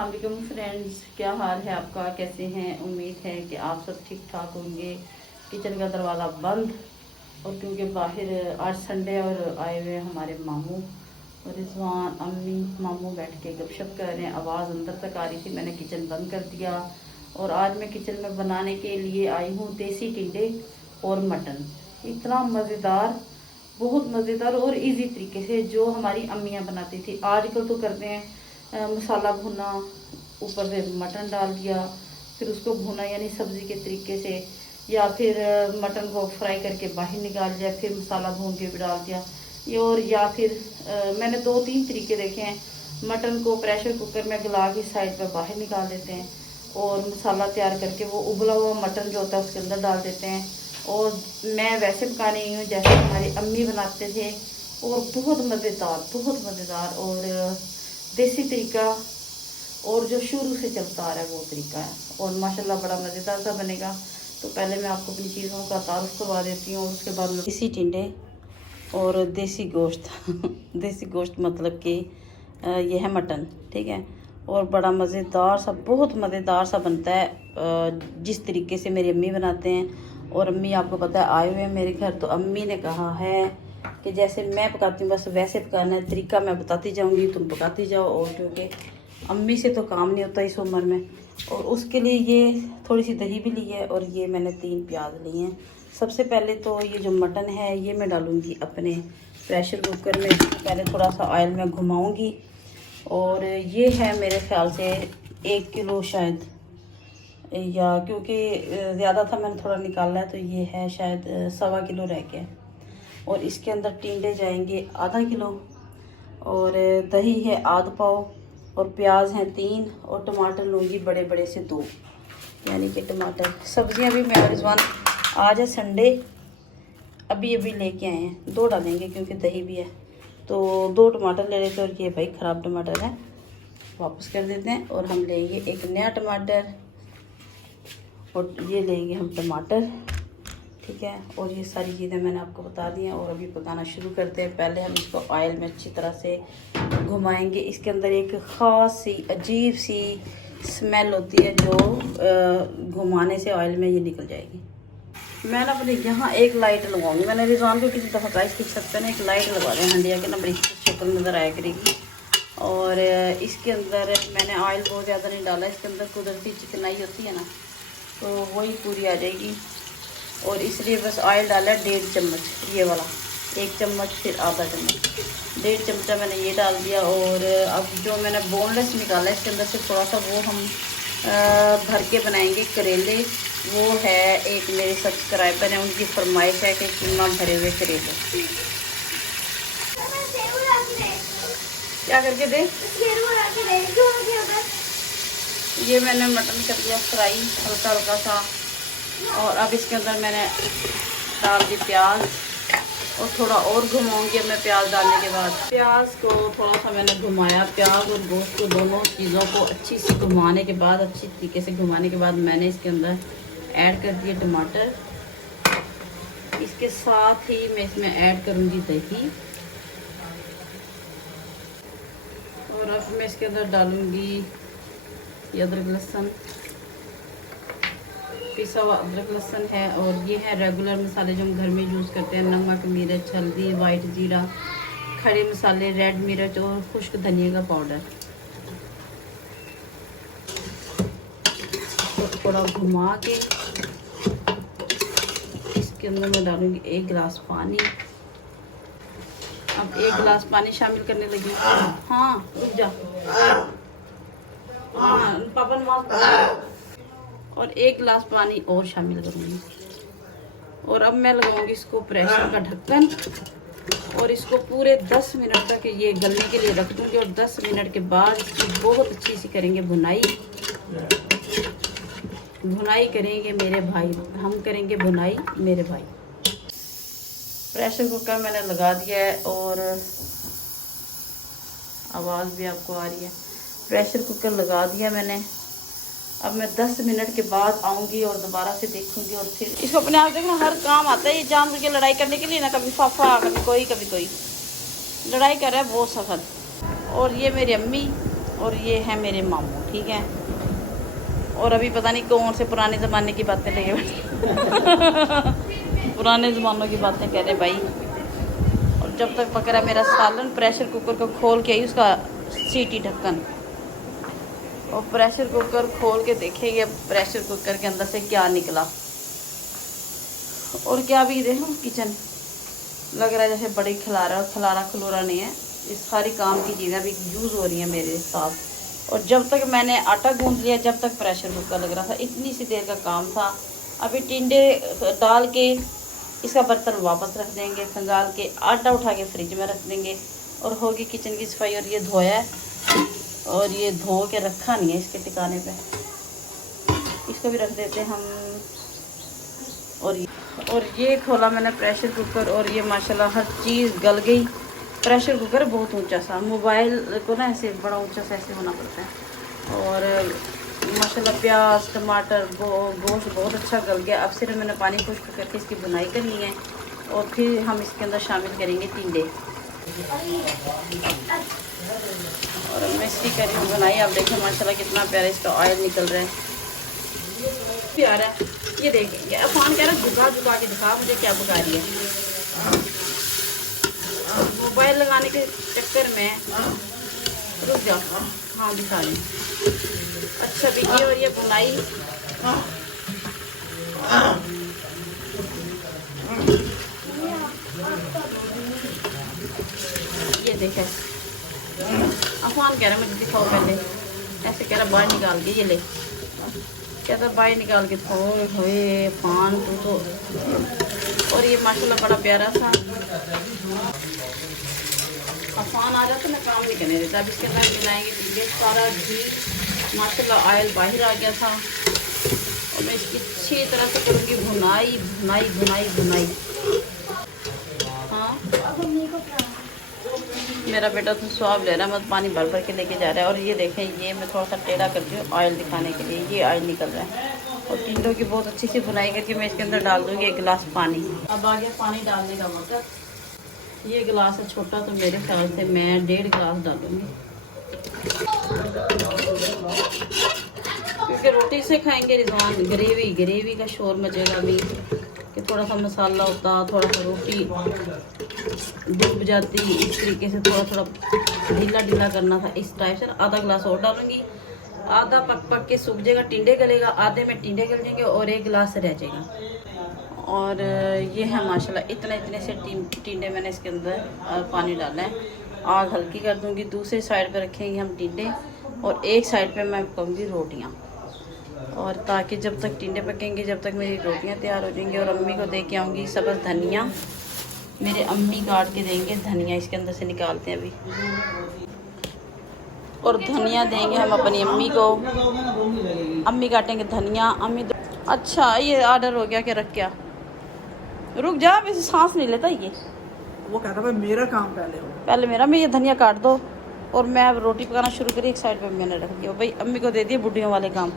अस्सलाम वालेकुम फ्रेंड्स, क्या हाल है आपका, कैसे हैं। उम्मीद है कि आप सब ठीक ठाक होंगे। किचन का दरवाज़ा बंद, और क्योंकि बाहर आज संडे और आए हुए हमारे मामू और रिजवान अम्मी मामू बैठ के गपशप कर रहे हैं। आवाज़ अंदर तक आ रही थी, मैंने किचन बंद कर दिया। और आज मैं किचन में बनाने के लिए आई हूँ देसी टिंडे और मटन। इतना मज़ेदार, बहुत मज़ेदार और इजी तरीके से जो हमारी अम्मियाँ बनाती थी। आजकल तो करते हैं मसाला भुना, ऊपर से मटन डाल दिया, फिर उसको भुना यानी सब्ज़ी के तरीके से, या फिर मटन को फ्राई करके बाहर निकाल लिया, फिर मसाला भून के भी डाल दिया। और या फिर मैंने 2-3 तरीके देखे हैं। मटन को प्रेशर कुकर में गला के साइड पर बाहर निकाल देते हैं और मसाला तैयार करके वो उबला हुआ मटन जो होता है उसके अंदर डाल देते हैं। और मैं वैसे पका रही हूँ जैसे हमारी अम्मी बनाते थे, और बहुत मज़ेदार, बहुत मज़ेदार और देसी तरीका, और जो शुरू से चलता आ रहा है वो तरीका है, और माशाल्लाह बड़ा मज़ेदार सा बनेगा। तो पहले मैं आपको अपनी चीज़ों का तारुफ करवा देती हूँ, और उसके बाद देसी टिंडे और देसी गोश्त देसी गोश्त मतलब कि ये है मटन, ठीक है। और बड़ा मज़ेदार सा, बहुत मज़ेदार सा बनता है जिस तरीके से मेरी अम्मी बनाते हैं। और अम्मी आपको पता है आए हुए हैं मेरे घर, तो अम्मी ने कहा है कि जैसे मैं पकाती हूँ बस वैसे पकाना है। तरीका मैं बताती जाऊँगी, तुम पकाती जाओ। और क्योंकि अम्मी से तो काम नहीं होता इस उम्र में, और उसके लिए ये थोड़ी सी दही भी ली है, और ये मैंने 3 प्याज लिए हैं। सबसे पहले तो ये जो मटन है ये मैं डालूँगी अपने प्रेशर कुकर में। पहले थोड़ा सा ऑयल में घुमाऊँगी, और ये है मेरे ख्याल से 1 किलो शायद, या क्योंकि ज़्यादा था मैंने थोड़ा निकाला है, तो ये है शायद 1.25 किलो रह गया। और इसके अंदर टिंडे जाएंगे आधा किलो, और दही है आधा पाव, और प्याज हैं 3, और टमाटर लूँगी बड़े बड़े से 2, यानी कि टमाटर। सब्जियां भी मैं रिजवान आज है संडे, अभी अभी लेके आए हैं, 2 डालेंगे क्योंकि दही भी है, तो 2 टमाटर ले लेते हैं। और ये भाई ख़राब टमाटर है, वापस कर देते हैं। और हम लेंगे एक नया टमाटर, और ये लेंगे हम टमाटर, ठीक है। और ये सारी चीज़ें मैंने आपको बता दी हैं, और अभी पकाना शुरू करते हैं। पहले हम इसको ऑयल में अच्छी तरह से घुमाएंगे। इसके अंदर एक ख़ास सी अजीब सी स्मेल होती है जो घुमाने से ऑयल में ये निकल जाएगी। मैं ना अपने यहाँ एक लाइट लगाऊंगी, मैंने रिजवान को किसी दफ़ा कहा इसकी छत पे ना एक लाइट लगवा दें हंडिया के ना, बड़ी शक्ल नज़र आया करेगी। और इसके अंदर मैंने ऑयल बहुत ज़्यादा नहीं डाला, इसके अंदर कुदरती चिकनाई होती है ना, तो वही पूरी आ जाएगी। और इसलिए बस ऑयल डाला 1.5 चम्मच, ये वाला 1 चम्मच, फिर आधा चम्मच, 1.5 चमचा मैंने ये डाल दिया। और अब जो मैंने बोनलेस निकाला है इसके अंदर से थोड़ा सा, वो हम भर के बनाएंगे करेले। वो है एक मेरे सब्सक्राइबर हैं, उनकी फरमाइश है कि कीमा भरे हुए करेले। क्या करके दे? ये मैंने मटन कर दिया फ्राई हल्का हल्का सा, और अब इसके अंदर मैंने डाल दी प्याज, और थोड़ा और घुमाऊंगी अब मैं प्याज डालने के बाद। प्याज को थोड़ा सा मैंने घुमाया, प्याज और गोश्त को दोनों चीज़ों को अच्छी सी घुमाने के बाद, अच्छी तरीके से घुमाने के बाद मैंने इसके अंदर ऐड कर दिए टमाटर। इसके साथ ही मैं इसमें ऐड करूँगी दही, और अब मैं इसके अंदर डालूँगी ये अदरक लहसुन, पिसा हुआ अदरक लहसुन है। और ये है रेगुलर मसाले जो हम घर में यूज़ करते हैं, नमक, मिर्च, हल्दी, वाइट जीरा, खड़े मसाले, रेड मिर्च और खुश्क धनिया का पाउडर। तो थोड़ा घुमा के इसके अंदर मैं डालूँगी 1 गिलास पानी। अब 1 गिलास पानी शामिल करने लगी। हाँ रुक जा, हाँ पापा नमाज। और 1 गिलास पानी और शामिल करूँगी। और अब मैं लगाऊंगी इसको प्रेशर का ढक्कन, और इसको पूरे 10 मिनट तक ये गलने के लिए रख दूँगी। और 10 मिनट के बाद इसकी बहुत अच्छी सी करेंगे भुनाई। भुनाई करेंगे मेरे भाई, हम करेंगे भुनाई मेरे भाई। प्रेशर कुकर मैंने लगा दिया है, और आवाज़ भी आपको आ रही है। प्रेशर कुकर लगा दिया मैंने। अब मैं 10 मिनट के बाद आऊँगी और दोबारा से देखूँगी, और फिर इसको अपने आप देखना हर काम आता है। ये जानबूझ के लड़ाई करने के लिए ना, कभी फाफा कभी कोई लड़ाई कर रहा है बहुत सख्त। और ये मेरी अम्मी और ये है मेरे मामू, ठीक है। और अभी पता नहीं कौन से पुराने ज़माने की बातें लेके पुराने ज़मानों की बातें कह रहे भाई। और जब तक पक रहा मेरा सालन, प्रेशर कुकर को खोल के आई उसका सीटी ढक्कन, और प्रेशर कुकर खोल के देखेंगे प्रेशर कुकर के अंदर से क्या निकला। और क्या भी देखो किचन लग रहा है जैसे बड़ी खलारा नहीं है। इस सारी काम की चीज़ें भी यूज़ हो रही हैं मेरे साथ। और जब तक मैंने आटा गूंद लिया, जब तक प्रेशर कुकर लग रहा था, इतनी सी देर का काम था। अभी टिंडे डाल के इसका बर्तन वापस रख देंगे, खंगाल के आटा उठा के फ्रिज में रख देंगे और होगी किचन की सफाई। और ये धोया है और ये धो के रखा नहीं है इसके ठिकाने पे, इसको भी रख देते हम। और ये खोला मैंने प्रेशर कुकर और ये माशाल्लाह हर चीज़ गल गई। प्रेशर कुकर बहुत ऊंचा सा, मोबाइल को ना ऐसे बड़ा ऊंचा सा ऐसे होना पड़ता है। और माशाल्लाह प्याज टमाटर गोश्त बहुत अच्छा गल गया। अब सिर्फ मैंने पानी खुश्क करके इसकी बुनाई करनी है और फिर हम इसके अंदर शामिल करेंगे टिंडे। और मैं इसकी कर रही हूँ बुनाई। आप देखें माशाल्लाह कितना प्यारा इसका ऑयल निकल रहा है, प्यारा है। ये देखिए अफान कह रहा है झुका के दिखा मुझे क्या पका रही है। मोबाइल लगाने के चक्कर में रुक जाओ। हाँ दिखा रही अच्छा भी ये। और ये बुनाई ये देखे अफान कह रहा है मुझे दिखाओ पहले, ऐसे कह रहा बाहर निकाल के ये ले, कहता बाहर निकाल के होए फान तो। और ये माशाल्लाह बड़ा प्यारा सा अफान आ जाता, मैं काम नहीं करने देता। अब इसके अंदर मिलाएंगे टिंडे, सारा घी माशाल्लाह ऑयल बाहर आ गया था। और मैं इसकी अच्छी तरह से करूँगी भुनाई भुनाई भुनाई भुनाई। हाँ मेरा बेटा तो स्वाब ले रहा है, मत पानी भर भर के लेके जा रहा है। और ये देखें ये मैं थोड़ा सा टेढ़ा करती हूँ ऑयल दिखाने के लिए, ये ऑयल निकल रहा है। और टिंडों की बहुत अच्छी सी बुनाई करके मैं इसके अंदर डाल दूँगी 1 गिलास पानी। अब आ गया पानी डालने का वक्त। ये गिलास है छोटा तो मेरे ख्याल से मैं 1.5 गिलास डालूँगी, क्योंकि रोटी से खाएंगे रिजवान। ग्रेवी का शोर मचेगा अभी कि थोड़ा सा मसाला होता, थोड़ा सा रोटी डूब जाती, इस तरीके से थोड़ा ढीला करना था। इस टाइप से आधा गिलास और डालूंगी, आधा पक के सूख जाएगा, टिंडे गलेगा, आधे में टिंडे गल जाएंगे और 1 गिलास रह जाएगा। और ये है माशाल्लाह इतने से टिंडे मैंने इसके अंदर पानी डाला है। आग हल्की कर दूंगी, दूसरी साइड पे रखेंगे हम टिंडे और एक साइड पे मैं पकाऊंगी रोटियाँ। और ताकि जब तक टिंडे पकेंगे जब तक मेरी रोटियाँ तैयार हो जाएंगी। और अम्मी को दे के आऊँगी सब्ज़ धनिया, मेरे अम्मी काट के देंगे धनिया, इसके अंदर से निकालते हैं अभी। और धनिया देंगे हम अपनी अम्मी को, अम्मी काटेंगे धनिया, अम्मी अच्छा ये ऑर्डर हो गया कि रख क्या, रुक जा वैसे सांस नहीं लेता ये। वो कहता है मेरा काम पहले मेरा, मैं ये धनिया काट दो और मैं अब रोटी पकाना शुरू करी। एक साइड पे मैंने रख दिया भाई, अम्मी को दे दिए बुढ़ियों वाले काम,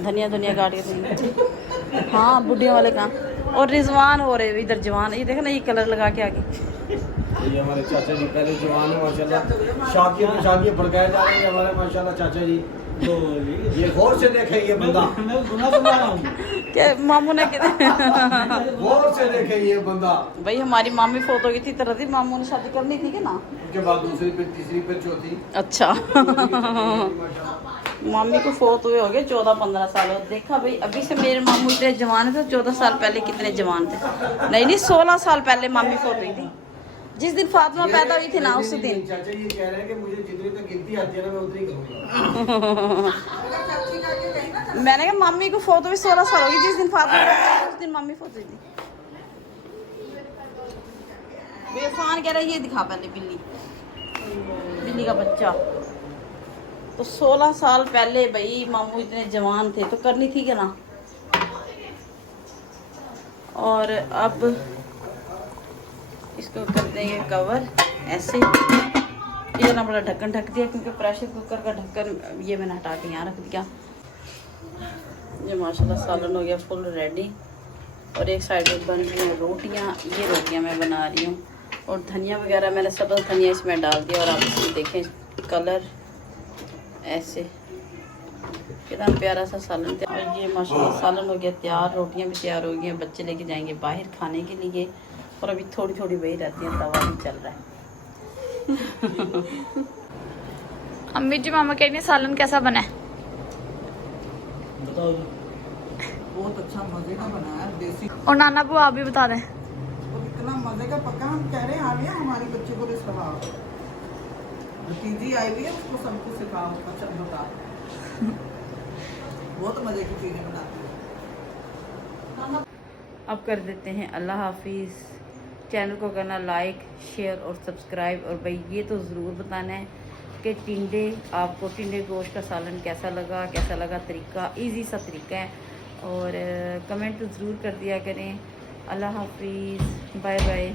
धनिया काट के देंगे। हाँ बुढ़ियों वाले काम। और रिजवान हो रहे इधर जवान, ये देखो ना ये कलर लगा के आगे। ये हमारे चाचा जी पहले जवान है माशाल्लाह, शाकिर भड़काए जा रहे हैं हमारे माशाल्लाह चाचा जी। तो ये गौर से देखे ये बंदा, मैं गुनाह बना रहा हूँ क्या मामू ने गौर से देखे ये बंदा। भाई हमारी मामी फोटो की थी तरह थी, मामू ने शादी करनी थी कि ना, उसके बाद दूसरी फिर तीसरी फिर चौथी। अच्छा मामी को फोत हुए हो गए 14-15 साल। देखा भाई अभी से मेरे मामू इतने जवान थे, 14 साल पहले कितने जवान थे। नहीं 16 साल पहले मामी फोत हुई थी, जिस दिन फातिमा पैदा हुई थी ना उस दिन। चाचा ये कह रहे हैं कि मुझे जितनी तक गिनती आती है ना मैं उतनी करूँगा। मैंने कहा मामी को फोत हुई 16 साल होगी, जिस दिन फातिमा पैदा हुई उस दिन मामी फोत हुई थी। बेफान कह रहा है ये दिखा पहले बिल्ली का बच्चा। तो 16 साल पहले भाई मामू इतने जवान थे तो करनी थी क्या ना। और अब इसको कर देंगे कवर ऐसे, इतना बड़ा ढक्कन ढक दिया क्योंकि प्रेशर कुकर का ढक्कन ये मैंने हटा के यहाँ रख दिया। ये माशाल्लाह सालन हो गया फुल रेडी। और एक साइड में बन रही हैं रोटियाँ, ये रोटियाँ मैं बना रही हूँ। और धनिया वगैरह मैंने सब धनिया इसमें डाल दिया। और आप इसमें देखें कलर ऐसे कितना प्यारा सा सालन तैयार। और ये माशाल्लाह सालन हो गया तैयार, रोटियां भी तैयार हो गई हैं। बच्चे लेके जाएंगे बाहर खाने के लिए और अभी थोड़ी थोड़ी वही रहती है, तवा भी चल रहा है। अम्मी जी मामा कह रही हैं सालन कैसा बना है? बताओ जी। बहुत अच्छा मजे का बना है देसी। और नाना बू आप भी बता दें। और इतना मजे का पका, हम कह रहे हैं आ गया हमारी बच्ची को भी सिखाओ। भतीजी आई हुई है, उसको सब कुछ सिखाओ, अच्छा बता। बहुत मजे की चीजें बनाती है। अब कर देते हैं अल्लाह हाफिज़। चैनल को करना लाइक शेयर और सब्सक्राइब। और भाई ये तो ज़रूर बताना है कि टिंडे, आपको टिंडे गोश्त का सालन कैसा लगा तरीका, इजी सा तरीका है। और कमेंट ज़रूर कर दिया करें। अल्लाह हाफिज़, बाय बाय।